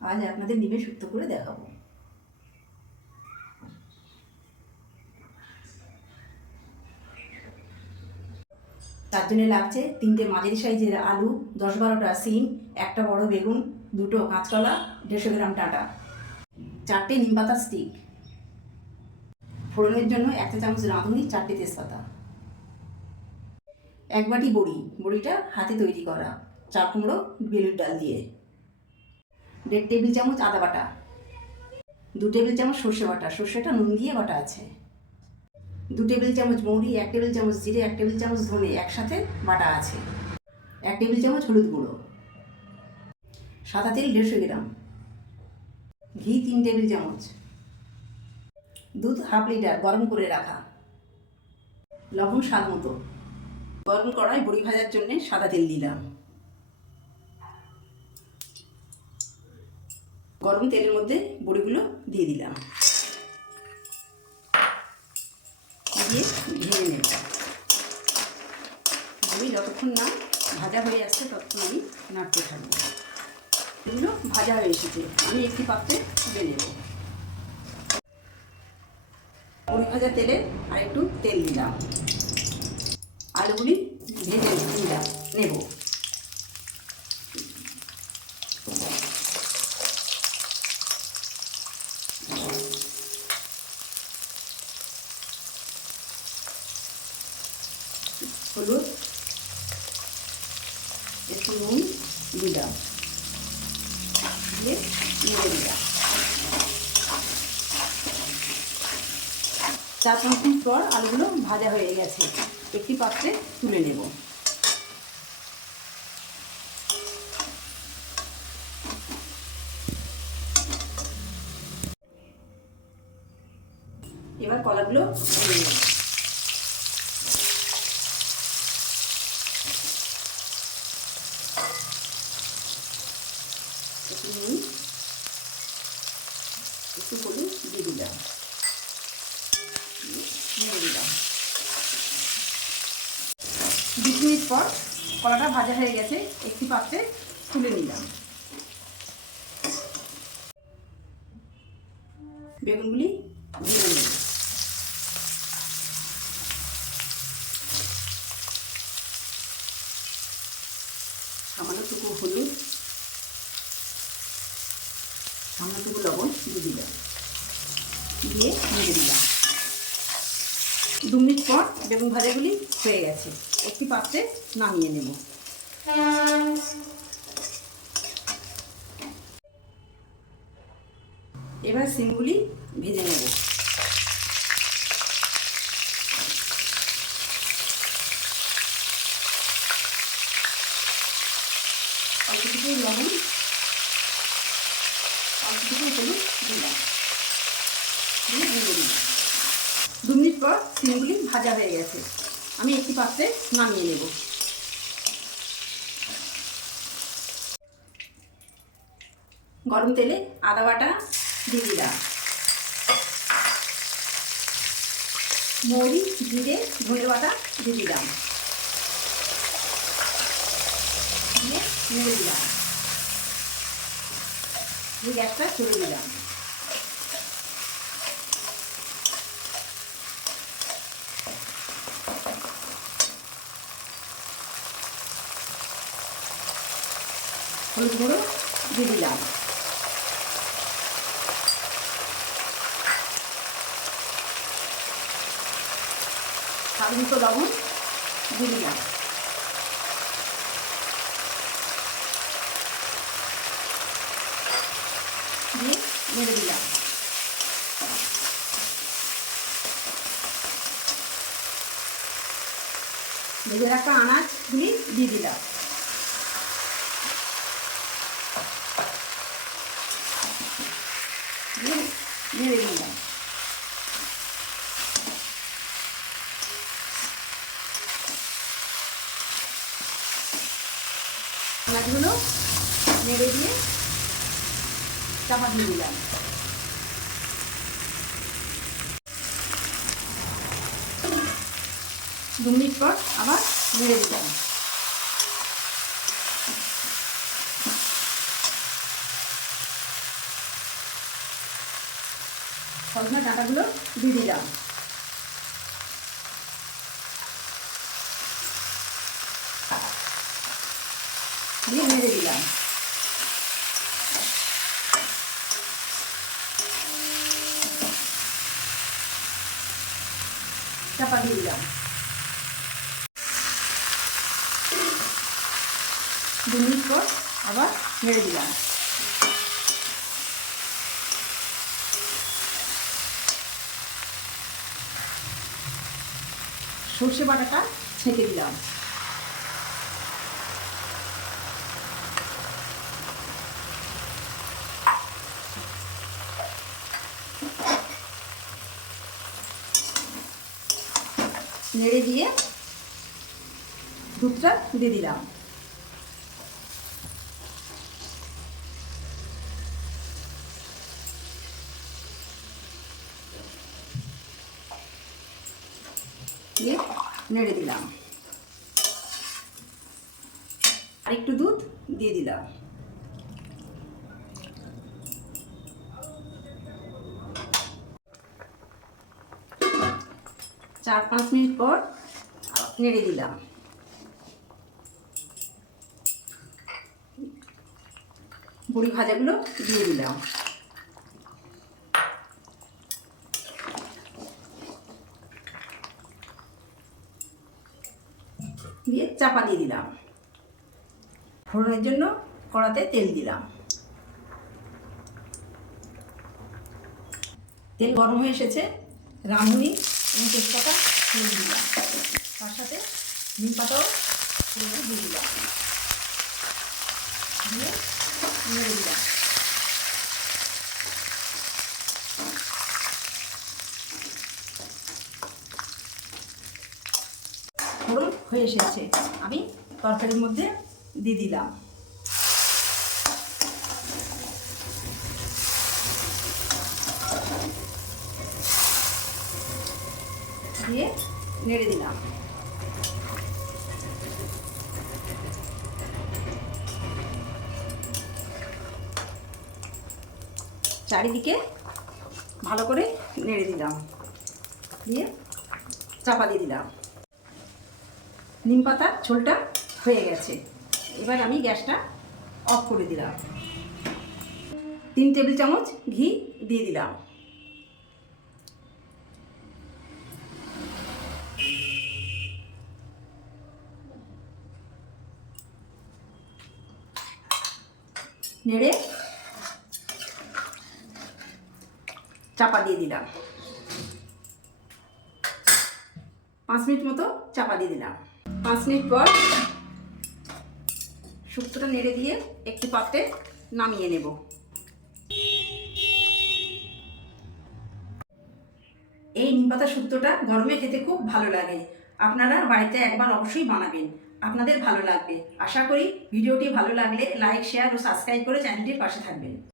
আজ আপনাদের ডিমের শুক্তো করে দেখাবো। তার জন্য লাগছে 3টে মাঝারি সাইজের আলু, 10-12টা সিম, একটা বড় বেগুন, 2টো কাঁচকলা, 150 গ্রাম ডাঁটা, 4টে নিমপাতা স্টিক, ফোড়নের জন্য 1 চা চামচ রাঁধুনি, 4টে তেজপাতা, 1 বাটি বড়িটা হাতে তৈরি করা, চাল কুমড়ো বিউলির ডাল দিয়ে, 1.5 টেবিল চামচ আদা বাটা, 2 টেবিল চামচ সর্ষে বাটা, সর্ষেটা নুন দিয়ে বাটা আছে, 2 টেবিল চামচ মৌরি, 1 টেবিল চামচ জিরে, 1 টেবিল চামচ ধনে একসাথে বাটা আছে, 1 টেবিল চামচ হলুদ গুঁড়ো, সাদা তেল 150 গ্রাম, ঘি 3 টেবিল চামচ, দুধ হাফ লিটার গরম করে রাখা, লবণ স্বাদ মতো। গরম কড়াই বড়ি ভাজার জন্য সাদা তেল দিলাম। গরম তেলের মধ্যে বড়িগুলো দিয়ে দিলাম, দিয়ে ভেজে নেব। বড়ি যতক্ষণ না ভাজা হয়ে আসছে ততক্ষণ আমি নাড়তে থাকবো। এগুলো ভাজা হয়ে এসেছে, আমি একটি পাত্রে তুলে নেব। বড়ি ভাজা তেলে আর একটু তেল দিলাম, আলুগুলি ভেজে নেব। হলুদ, একটু নুন দিলাম, দিয়ে নেড়ে দিলাম। 4-5 মিনিট পর আলুগুলো ভাজা হয়ে গেছে, একটি পাত্রে তুলে নেব। এবার কলাগুলো দিয়ে নেব। একটু নুন, একটু হলুদ দিয়ে দিলাম, নেড়ে দিলাম। 20 মিনিট পর কলাটা ভাজা হয়ে গেছে, একটি পাত্রে তুলে নিলাম। বেগুনগুলি দিয়ে দিলাম। সামান্যটুকু হলুদ, সামান্যটুকু লবণ দিয়ে দিলাম, দিয়ে নেড়ে দিলাম। 2 মিনিট পর বেগুন ভাজাগুলি হয়ে গেছে, একটি পাত্রে নামিয়ে নেব। এবার সিমগুলি ভেজে নেব। অল্পটুকু লবণ, অল্পটুকু হলুদ দিলাম, দিয়ে ভেজে দিলাম। 2 মিনিট পর সিমগুলি ভাজা হয়ে গেছে, আমি একটি পাত্রে নামিয়ে নেব। গরম তেলে আদা বাটা দিয়ে দিলাম, মৌরি, জিরে, ধনে বাটা দিয়ে দিলাম, দিয়ে নেড়ে দিলাম, দিয়ে গ্যাসটা ছেড়ে দিলাম। হলুদ গুঁড়ো দিয়ে দিলাম, স্বাদ মতো লবণ দিয়ে দিলাম, দিয়ে নেড়ে দিলাম। ভেজে রাখা আনাজগুলি দিয়ে দিলাম, দিয়ে নেড়ে দিলাম। আনাজগুলো নেড়ে দিয়ে চাপা দিয়ে দিলাম। 2 মিনিট পর আবার নেড়ে দিলাম। সজনা ডাঁটাগুলো দিয়ে দিলাম। দিয়ে নেড়ে দিলাম। চাপা দিয়ে দিলাম। 2 মিনিট পর আবার নেড়ে দিলাম। সর্ষে বাটাটা ছেঁকে দিলাম। নেড়ে দিয়ে দুধটা দিয়ে দিলাম। দিয়ে নেড়ে দিলাম। আর একটু দুধ দিয়ে দিলাম। চার 5 মিনিট পর নেড়ে দিলাম। বড়ি ভাজাগুলো দিয়ে দিলাম। দিয়ে চাপা দিয়ে দিলাম। ফোড়নের জন্য কড়াতে তেল দিলাম। তেল গরম হয়ে এসেছে। রাঁধুনি এবং তেজপাতা দিয়ে দিলাম। তার সাথে নিম পাতাও দিয়ে দিলাম। দিয়ে নেড়ে দিলাম। ফোড়ন হয়ে এসেছে। আমি তরকারির মধ্যে দিয়ে দিলাম। দিয়ে নেড়ে দিলাম। চারিদিকে ভালো করে নেড়ে দিলাম। দিয়ে চাপা দিয়ে দিলাম। নিম পাতার ঝোলটা হয়ে গেছে। এবার আমি গ্যাসটা অফ করে দিলাম। 3 টেবিল চামচ ঘি দিয়ে দিলাম। নেড়ে চাপা দিয়ে দিলাম। 5 মিনিট মতো চাপা দিয়ে দিলাম। 5 মিনিট পর শুক্তোটা নেড়ে দিয়ে একটি পাত্রে নামিয়ে নেব। এই নিমপাতা শুক্তোটা গরমে খেতে খুব ভালো লাগে। আপনারা বাড়িতে একবার অবশ্যই বানাবেন, আপনাদের ভালো লাগবে। আশা করি ভিডিওটি ভালো লাগলে লাইক, শেয়ার ও সাবস্ক্রাইব করে চ্যানেলটির পাশে থাকবেন।